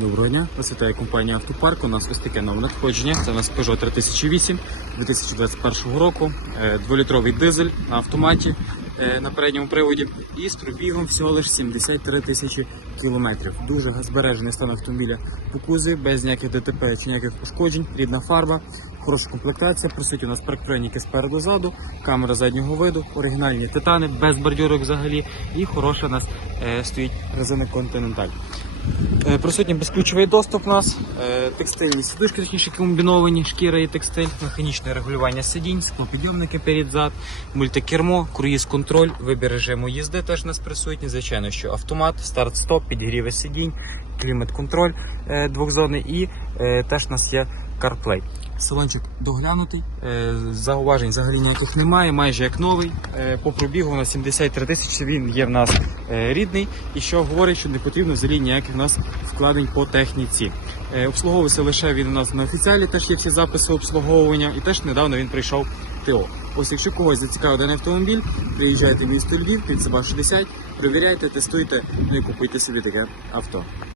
Доброго дня, вас вітає компанія Автопарк. У нас ось таке нове надходження. Це у нас Peugeot 3008 2021 року. Е, Дволітровий дизель на автоматі е, на передньому приводі і з пробігом всього лише 73 тисячі кілометрів. Дуже збережений стан автомобіля до кузи, без ніяких ДТП чи ніяких пошкоджень, рідна фарба, хороша комплектація. Присутні у нас парктроніки спереду ззаду, камера заднього виду, оригінальні титани, без бордюрок взагалі. І хороша у нас е, стоїть резина Continental. Е, Присутній безключовий доступ у нас, е, текстильні сидушки, точніше комбіновані, шкіра і текстиль, механічне регулювання сидінь, склопідйомники перед-зад, мультикермо, круїз-контроль, вибір режиму їзди теж у нас присутній. Звичайно, що автомат, старт-стоп, підігріви сидінь, клімат-контроль е, двохзонний і е, теж у нас є CarPlay. Салончик доглянутий, е, зауважень взагалі ніяких немає, майже як новий. По пробігу на 73 тисячі він є в нас рідний, і що говорить, що не потрібно взагалі ніяких в нас вкладень по техніці. Обслуговувався лише він у нас на офіціалі, теж є всі записи обслуговування, і теж недавно він прийшов ТО. Ось якщо когось зацікавив даний автомобіль, приїжджайте в місто Львів, під 60, перевіряйте, тестуйте, ну і купуйте собі таке авто.